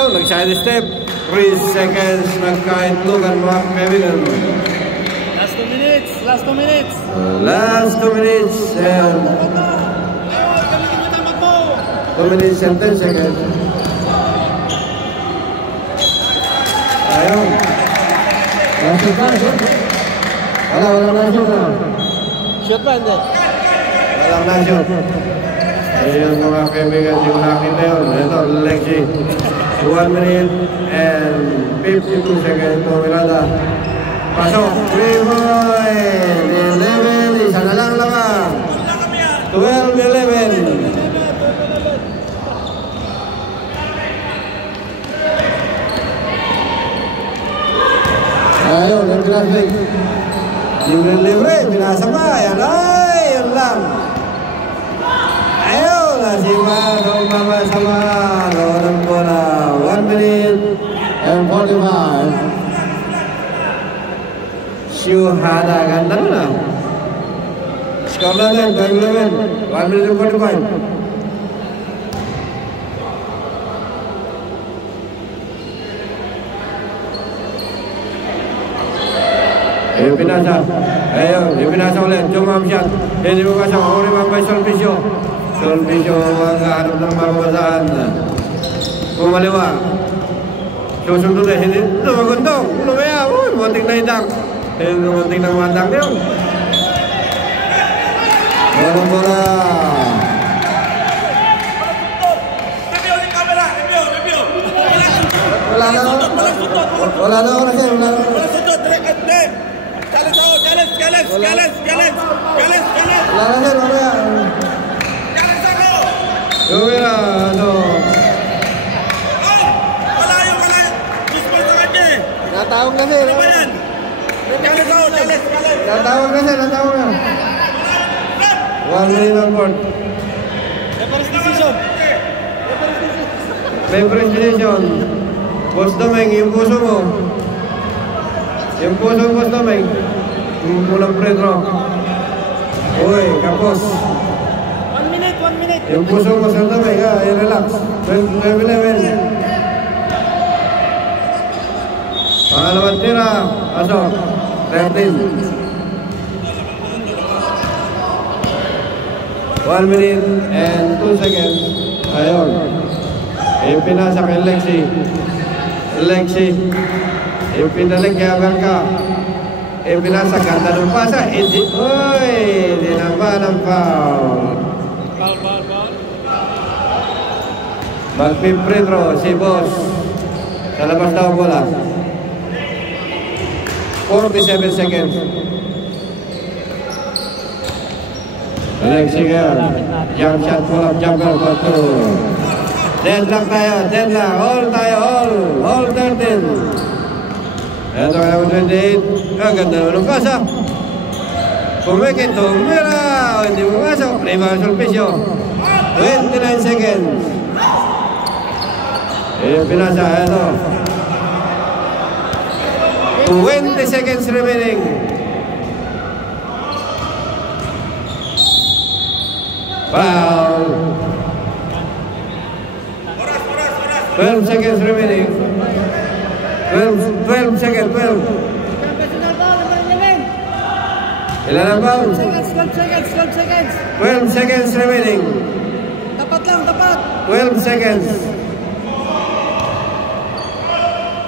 Ayun, nag-side step. 3 seconds nagkaitlugan mga kaibigan. Last 2 minutes. Last 2 minutes. Last 2 minutes and 2 minutes and 10 seconds. Ayun. Wala na shoot. Shoot ba hindi? Walang na shoot. Ayun mga kaibigan, yung nakita yun. Ito, Lexi. 1 minute and 52 seconds. Ito, Miranda. Pasok. 3 point. 11. Isa na lang lamang. 12-11. Ayun, ang graphic. Libre-libre, pinasa pa. Ayan, ay, yun lang. Ayun, nasima, sama-sama. Lawan ng bola. 1 minute and 45. Syuhada, ganda na. Score na din, 1 minute and 45. Yung pinasa. Ayun, yung pinasa ulit. Jumam shot. Hindi mo pasok. Uri mambay Solpisyo. Solpisyo magkahanap ng mababasaan. Pumaliwa. Susunod na. Hindi. Lumagundong. Lumaya. Uy, munting na idang. Hindi munting na matang yun. Walang bola. Wala na. Wala na ako na kayo. Wala na. Galas. Wala na sir, mamaya. Lumira, ano. Malayo. Baseball ka kanya eh. Natawag na sir. Natawag na sir, natawag na. 1 minute on board. Reference decision. Reference decision. Boss Domeng, yung puso mo. Yung puso mo, Boss Domeng. Pulang Pedro. Uy, kapos. 1 minute. Yung puso mo sa Domeng, relax. 12-11. Pangalawang tira. Pasok. 13. 1 minute and 2 seconds. Ayun. Ipinasa kay Lexi. Ipinalik kay Aberka. Ipinasa ganda ng pasa. Uy! Hindi naman ang foul. Foul. Magpipretro si Boss. Sa labas daw bola. 47 seconds. Lexi girl. Jump shot, pull up, jumper, for 2. Dead lang tayo. All 13. Ito ka naman 28. Ang ganda naman ng pasa. Pumikit, tumira. Hindi mo masok. Rebound Solpisyo. 29 seconds. Pinasa. Ito. 20 seconds remaining. Foul. 12 seconds remaining. 12 seconds. 12. Ilan ang foul? 12 seconds remaining. Tapat lang. 12 seconds.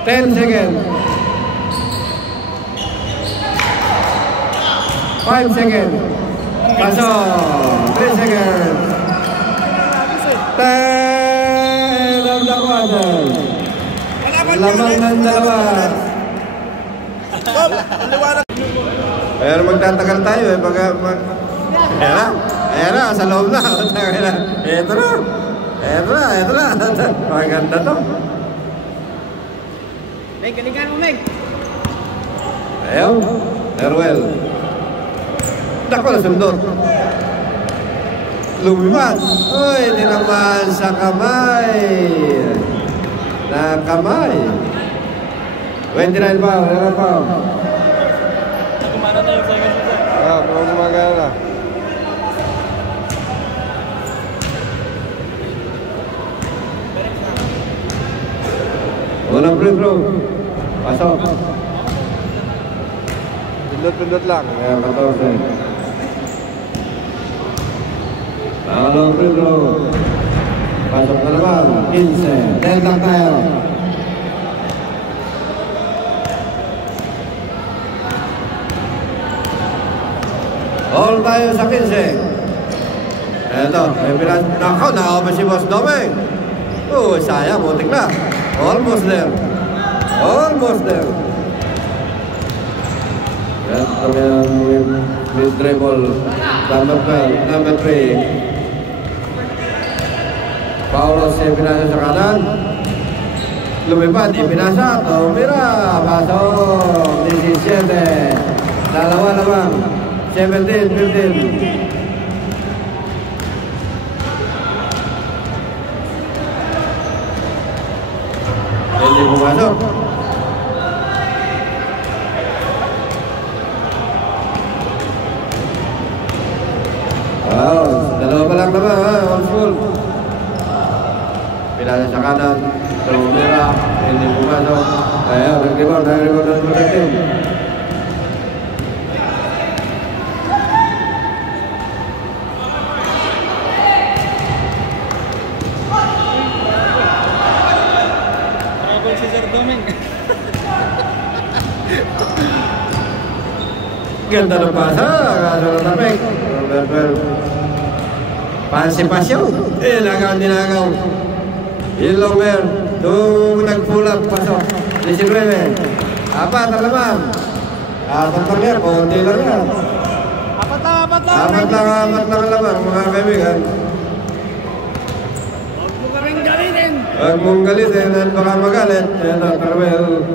10 seconds. 5 seconds. Pasok. 3 seconds. 10 of the quarter. Lamang ng dalawa. Pero magtatagal tayo eh. Ayan na, sa loob na. Ito na. Maganda to. Meg, galingan mo, Meg. Ayaw. Erwel. Dako na sundot. Lumipat. Uy, di naman sa kamay. Na kamay. 29 pa. Wala pa. Kumana na yung second set. Gumagana na. Unang free throw. Pasok. Pindot-pindot lang. Kaya 14. Pangalawang free throw. Pasok na naman. 15. Delta tayo. All tayo sa 15. Eto, may pinas. Nakaw, nakaw pa si Boss Domeng. Oh, sayang, muntik na. Almost there. Almost there. Eto yung mid-dribble. Number 3. Paulo si pinasa sa kanan. Lumipad, ipinasa. Tumira. Pasok. 17. Dalawa naman. 17, 15. Hindi pumasok. Wow, dalawa pa lang naman ha, on full. Pinasa sa kanan, tumira, hindi pumasok. Ayaw, nag-rebound ng protective. Si Sir Domeng. Ganda ng pasa, kaso ng tapik. Number 12. Pansipasyaw. Dinagaw. Ilongmer. Nagpulap, pasok. 19. Apat na naman. Apat lang yan, konti lang yan. Apat Apat lang mga kaibigan. Huwag mong galitin at baka magalit. Ito, Carmel.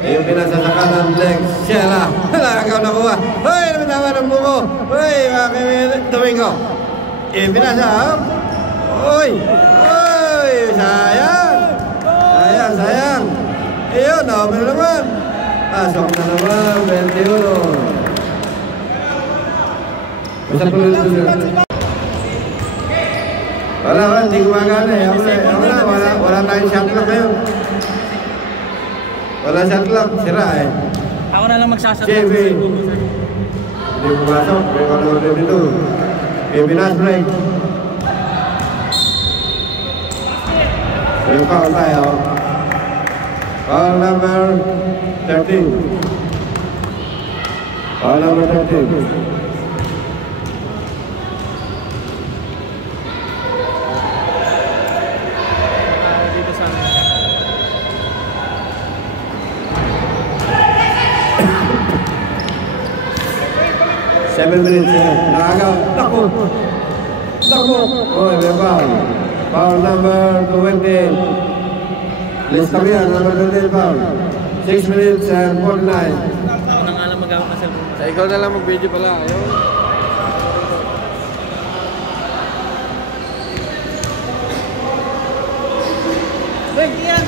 Yung pinasa sa kanan, Lex. Sheila. Ikaw nakuha. Hoy, naman ng buko. Hoy, mga kaibigan. Domingo. Yung pinasa. Hoy. Sayang. Ayun, namin naman. Pasok na naman, 21. Basta tuloy. Wala, hindi gumagana eh. Wala tayong shot lock ngayon. Wala shot lock, sira eh. Ako na lang magsashot. JV. Hindi pumasok, may order dito. Pinas break. May foul tayo. Foul number 13. Foul number 13. Seven minutes. Nakagaw. Takbo. Oh, may foul. Foul number 20. List kami yan. Number 20 foul. 6 minutes and 49. Ako na nga lang mag-awak na cellphone. Sa ikaw na lang mag-video pala. Ayaw. Wait, yan.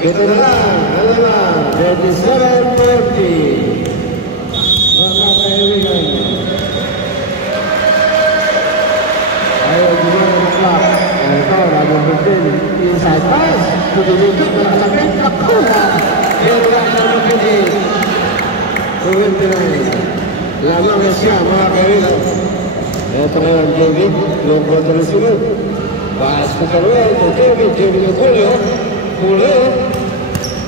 Kita dalam 37-30. Mga kaibigan. Ayaw gimana ng clock. Ito, lagang begin. Inside pass. Tutututuk na sakit. Nakuha. Ito ang begin. 29. Lagang siya, mga kaibigan. Ito ngayon, David. Lombo tersulit. Bahas ke Carmel. David ke Julio.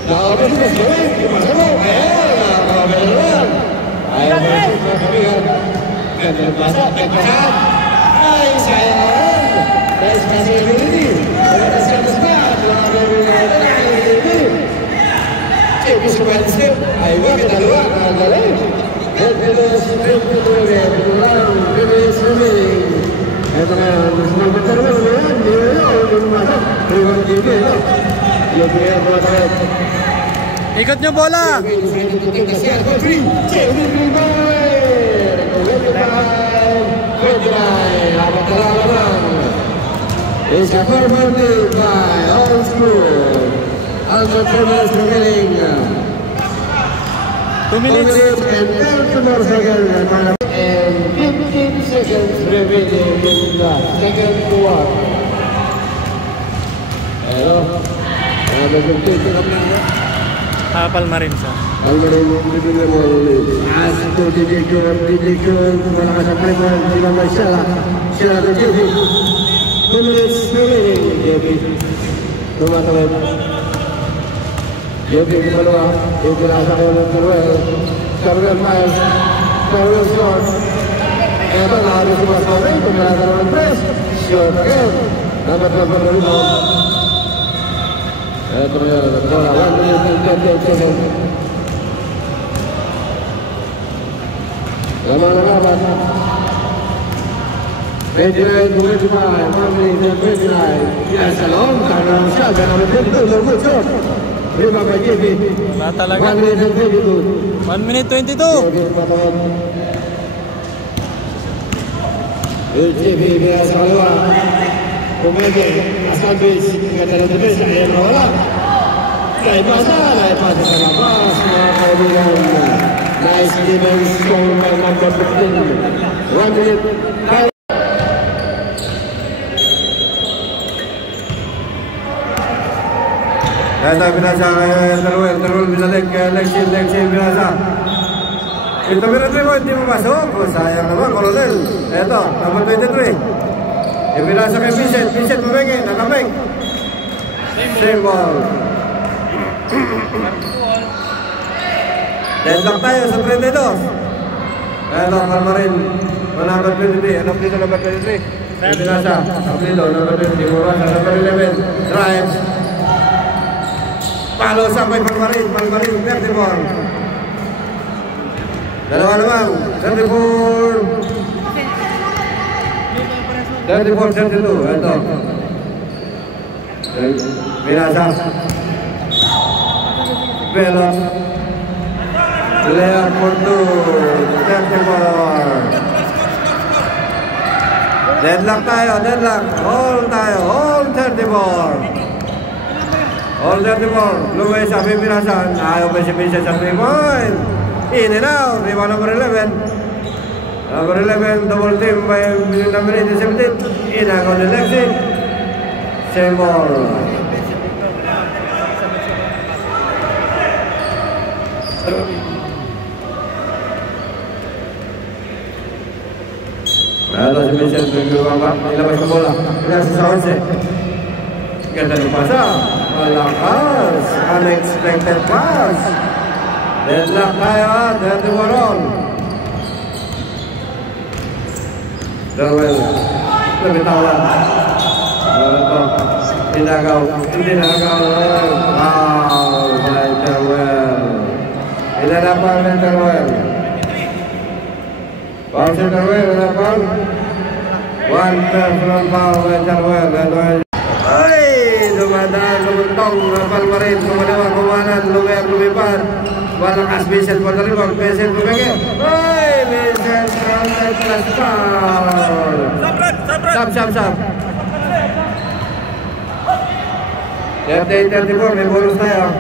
Kalau itu sesuai, gimana mau? Kalau beneran, ayo masuk kami kan terpaksa, Hai sayang, dari spesial ini, ada siapa sekarang? Ini, cek supaya step, ayo kita luar, ada lagi. Kita step itu ya, pulang, kita swimming. Itu kan Ikot nyo bola. It's performed by Old School. Also, 2 minutes remaining. 2 minutes. 2 minutes and 30 more seconds. And 15 seconds remaining in the second quarter. Hello. Palmarin sa. Palmarin as to Didikun, malakas ang prepon, di ba may sila ka JP. 2 minutes remaining, JP. Tumatawid. JP kumalawa, itinasa kayo ng Carwell. Carwell Miles, Carwell Scott. Ito na rin sumasawin, kumalata naman press. Short game. Dapat na pang rebound. Ito na yun, bola, 1 minute and 38 seconds. Laman ang apat. 29, 25, 1 minute and 29. Yes, along, karang siya, ganang dito, lumot shot. Riba by JP. Ba talaga? 1 minute and 22. 1 minute 22. JP, biasa sa kaliwa. Pumede, asal base, kata ng defense, ayan wala. Naipasa sa labas, mga kaibigan. Nice defense, score by number 15. 1 minute. Ito binasa kay Terwell binalik kay Lexi binasa. Ito binasa mo, hindi mo pasok. Sayang naman, Colonel. Ito, number 23. Ibinasa kay Vincent mabenge, nakabeng. Same ball. Deadlock tayo sa 32. Ito, Palmarin. Number 23. Anong dito number 23? Ibinasa. Aplido, number 20. Mura sa number 11. Drive. Palo sampai Palmarin, 30 ball. Dalawa naman, 34. 32, ito. Binasa. Belo. Lea for 2. 34. Deadlock tayo, deadlock. Hold tayo, hold 34. All 34, Luis sa pipinasan, ayaw pa si Vincent sa 3 point. In and out, riba number 11. Number 11, double team by number 17. In and out the Lexi. Same ball. Lalu si Vincent nilabas ang bola. Pinasa sa 11. Ganda ng pasa. Malakas. Unexpected pass. Deadlock tayo ha. 31 all. Terwell. Nabitawan. Tinagaw. Foul by Terwell. Inadapan ng Terwell. Foul si Terwell. Inadapan. 1 personal foul by Terwell. Dumadaan sa buntong Palmarin, kumaliwa, kumanan, lumipad. Malakas Vincent for the rebound. Vincent lumigay. Ay! Vincent from the plus foul. Sab. 38-34, may bonus tayo.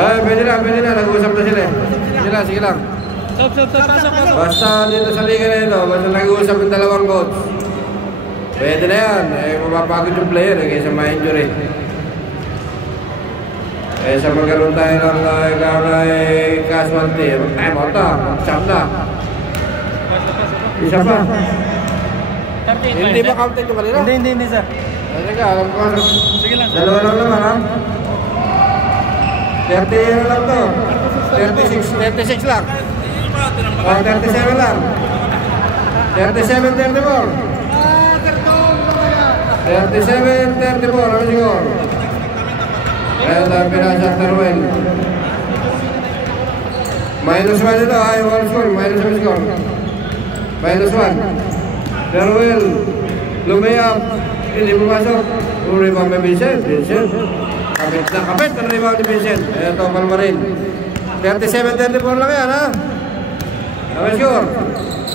Ay, pwede na. Nag-uusap na sila. Sige lang. Basta dito sa liga na ito, basta nag-uusap yung dalawang coach. Pwede na yan. Mapapagod yung player kaysa ma-injury. Sa magkaroon tayo ng casualty. Time out na. Mag-chop na. Isa pa. Hindi ba counted yung kanina? Hindi sir. Sige, alam ko. Sige lang. Dalawa lang naman ha. 30 lang to. 36 lang. 37 lang. 37-34. 37-34 ang score. Ito ang pinasa Terwell. Minus 1 ito. Ay, one score. Minus 1 score. -1. Teruel, lumayap, hindi pumasok. Rebound by Vincent. Kapit na kapit ang rebound ni Vincent. Ito, Palmarin. 37-34 lang yan, ha? Naman sure.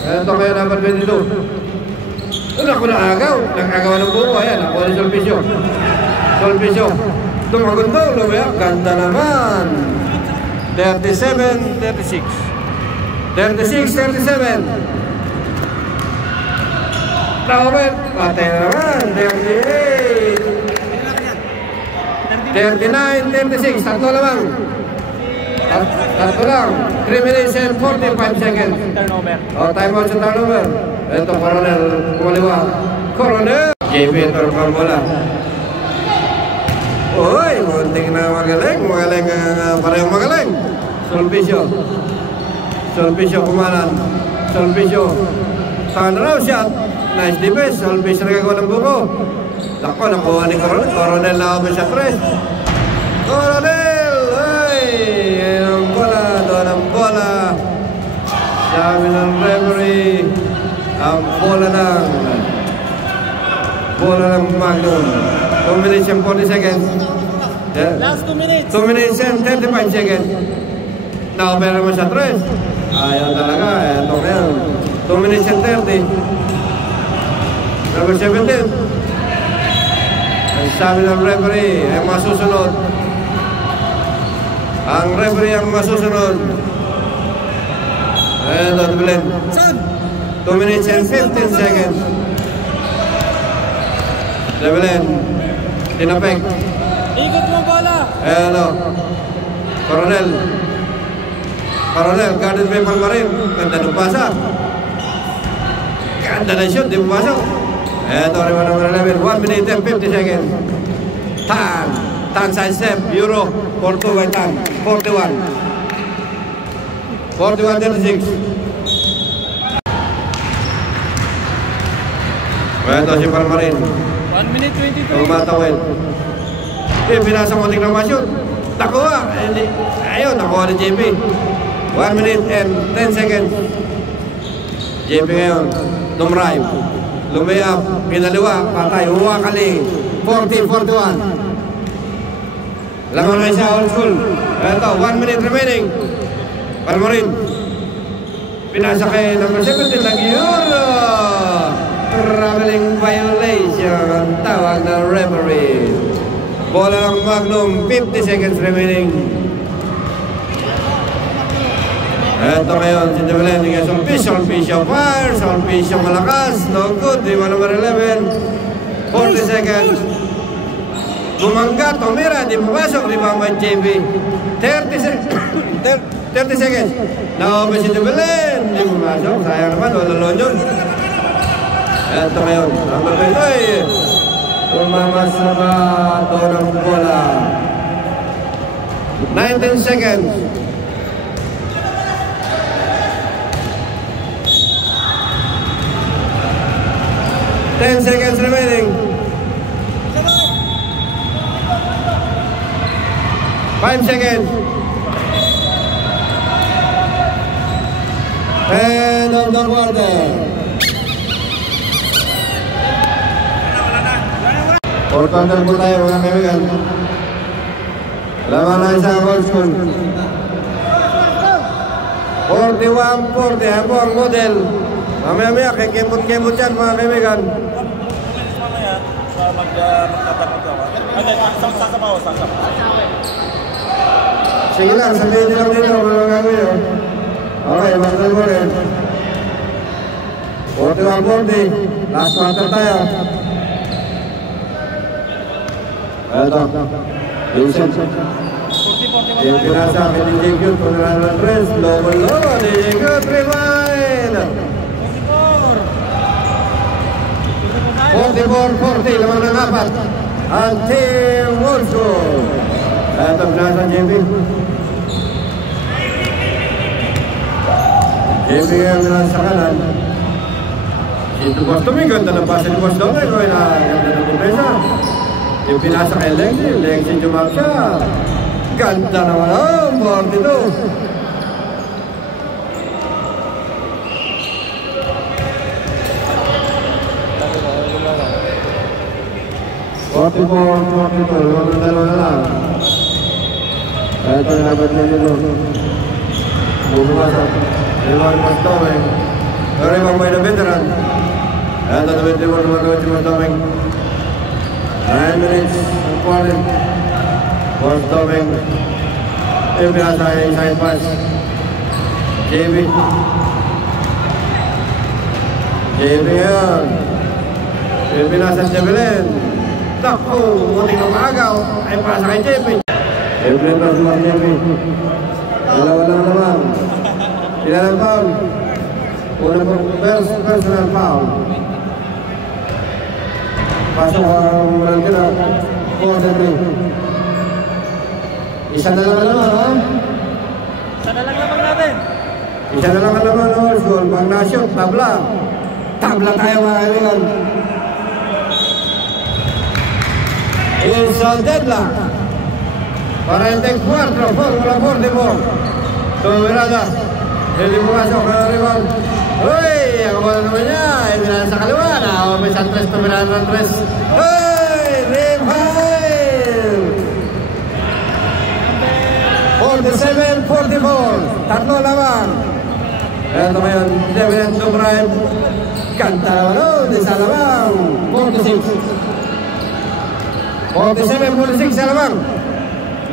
Ito kaya number 22. Ito ako nakagaw. Nakagawa ng buko. Ayan, ako ni Solpisio. Tumagundo, lumayap. Ganda naman. 37-36. 36-37. Nakapit. Patay naman. 39-36. Tatlo lamang. Tatlo lang. 3 minutes and 45 seconds. Time out sa turnover. Ito, Coronel. Kumaliwa. Coronel. JB, ito ang bola. Uy, munting na magaling. Parehong magaling. Solpisio kumanan. Solpisio. Turnaround shot. Nice defense. Solpisio nagagawa ng buko. Ako, nakuha ni Coronel. Coronel na ako sa 3. Coronel! Ay! Ang bola. Doon ang bola. Sabi ng referee. Ang bola ng Magnum. 2 minutes and 40 seconds. Last 2 minutes. 2 minutes and 35 seconds. Nakapera mo sa 3. Ayaw talaga. Ito ngayon. 2 minutes and 30. Number 17. Ang sabi ng referee ay masusunod. Ang referee ang masusunod. Ayan, Don Belen. 2 minutes and 15 seconds. Belen. Tinapek. Ikot mo bola. Ayan o. Coronel, guarded by Palmarin. Ganda ng pasa. Ganda na shoot, di pumasok. Ito, rebound number 11. 1 minute and 50 seconds. Tan side step. Euro. 4-2 by Tan. 41. 41-36. Ito si Palmarin. 1 minute 22. Tumatawid. Pinasa mo tingnan ma-shoot. Nakuha. Ayun, nakuha ni JP. 1 minute and 10 seconds. JP ngayon. Dumrive. Lumayap. Pinaliwa. Patay. Huwakali. 40-41. Lamang na siya. Old school. Ito. 1 minute remaining. Palmarin. Pinasa kay number 17. Euro. Traveling violation. Ang tawag ng referee. Bola ng Magnum, 50 seconds remaining. Ito ngayon, si Develen, Solpisio fire, Solpisio malakas, no good, rebound number 11, 40 seconds. Bumangga, tumira, di pumasok, rebound by JB. 30 seconds. Na-open si Develen, di pumasok, sayang naman, wala lonyon. Ito ngayon, number 20. Tumamas na ba doon ang bola? 19 seconds. Ten seconds remaining. 5 seconds. End of the quarter. Fourth quarter po tayo mga kaibigan. Laban na sa Old School. 41-40 ako ang model. Mamaya-maya, kikimot-kimot yan mga kaibigan. Sige lang, sabihin nilang dito mga gagawin. Okay, magdal mo rin. 41-40. Last quarter tayo. Ito, Vincent. Yung pinasa kay DJ Cute, kung nalang press, logo, DJ Cute, rewind! 44-40, lamang ng apat. Until Wolfso. Ito, pinasa JB. JB yung pinasa kanan. Ito Boss Domingo, ganda ng basa ni Boss Domingo, ganda ng kumpresa. Yung pinasa kay Lexi Jumarcha. Ganda naman, 42. 44-42, dalawa na lang. Ito yung dapat nyo dito. Bumasa. Iwan Pastomeng. Pero ibang may na veteran. Ito 21 Pastomeng. 9 minutes and 40. Pastomeng. Yung pinasa yung side pass. JB yan. Yung pinasa Jebelen. Takpo, muting na maagaw. Ay pasa kay JB. Yung pinasa ng JB. Dalawa lang naman. Ilan ang foul? Una po, personal foul. Pasok ang Marantila. 4-3. Isa na lang naman, ha? Isa na lang naman natin. Isa na lang naman, old school. Pag na-shoot, tabla. Tabla tayo mga kaibigan. Inside deadlock. 44, Formula 44. Tumirada. Hindi pumasok na rebound. Uy! Ang bola naman niya. Ibinala sa kaliwa. May Santres, tumirada ng Santres. Uy! Rebound! 47-44. Tatlo lamang. Ito ngayon. Devin Dubrahim. Kanta naman. Isa lamang. 46. 47-46 sa lamang.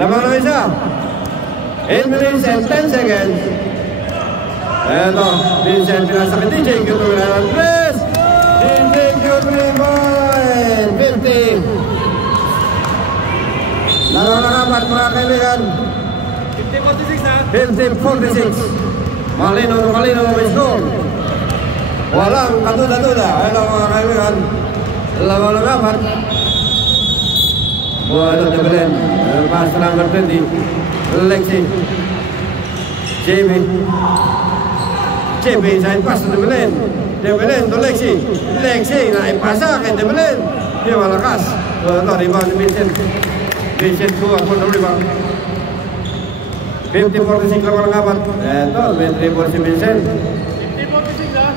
Lamang naman isa. 8 minutes and 10 seconds. Ito, Vincent pinasa kay DJ Cute ng press. DJ Cute rebound. 50. Nananakat mga kaibigan. 50-46 ha? 50-46. Malino may score. Walang katuda-tuda. Ito mga kaibigan. Lamang-langapat. Buwan na Belen. Pass number 20. Lexi. JB side pass to Belen. Belen to Lexi. Lexi naipasa kay Belen. Dia malakas. Ito rebound ni Vincent. Vincent kuha po ng rebound. 50-46 lamang-langapat. Ito, 23 si Vincent. 50-46 ha?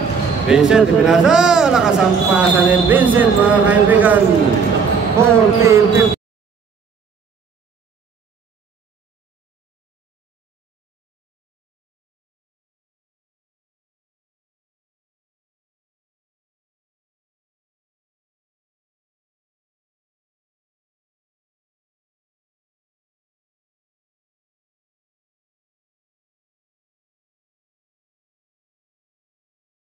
Vincent, pinasa. Nakasampasan ni Vincent mga kaibigan. 40-50.